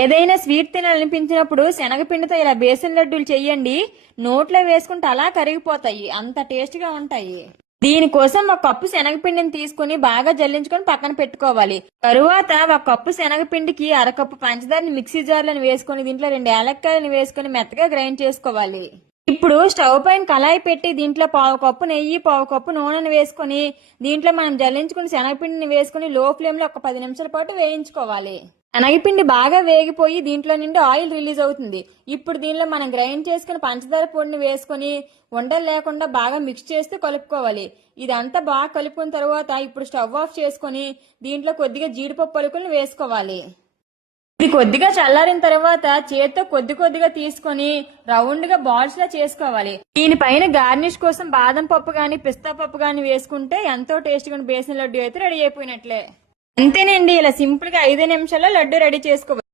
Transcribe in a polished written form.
ఏదైనా స్వీట్ తినాలనిపించినప్పుడు శనగపిండితో ఇలా బేసన్ లడ్డూలు చెయ్యండి. నోట్లో వేసుకుంటే అలా కరిగిపోతాయి, అంత టేస్ట్ గా ఉంటాయి. దీనికోసం ఒక కప్పు శనగపిండిని తీసుకుని బాగా జల్లించుకొని పక్కన పెట్టుకోవాలి. తరువాత ఒక కప్పు శనగపిండికి అరకప్పు పంచదారని మిక్సీ జార్లను వేసుకుని దీంట్లో 2 ఏలక్కాయలను వేసుకుని మెత్తగా గ్రైండ్ చేసుకోవాలి. ఇప్పుడు స్టవ్ పైన కళాయి పెట్టి దీంట్లో పావు కప్పు నెయ్యి, పావు కప్పు నూనెను వేసుకుని దీంట్లో మనం జల్లించుకుని శనగపిండిని వేసుకుని లో ఫ్లేమ్ లో ఒక 10 నిమిషాల పాటు వేయించుకోవాలి. శనగపిండి బాగా వేగిపోయి దీంట్లో నుండి ఆయిల్ రిలీజ్ అవుతుంది. ఇప్పుడు దీనిలో మనం గ్రైండ్ చేసుకుని పంచదార పొడిని వేసుకుని ఉండలు లేకుండా బాగా మిక్స్ చేస్తూ కలుపుకోవాలి. ఇదంతా బాగా కలుపుకున్న తర్వాత ఇప్పుడు స్టవ్ ఆఫ్ చేసుకుని దీంట్లో కొద్దిగా జీడిపప్పు పలుకులను వేసుకోవాలి. ఇది కొద్దిగా చల్లారిన తర్వాత చేత్తో కొద్దిగా తీసుకొని రౌండ్ గా బాల్స్ లా చేసుకోవాలి. దీనిపైన గార్నిష్ కోసం బాదం పప్పు గాని పిస్తా పప్పు గాని వేసుకుంటే ఎంతో టేస్ట్ గా బేసన్ లడ్డు అయితే రెడీ అయిపోయినట్లే. అంతేనండి, ఇలా సింపుల్ గా 5 నిమిషాల్లో లడ్డు రెడీ చేసుకోవాలి.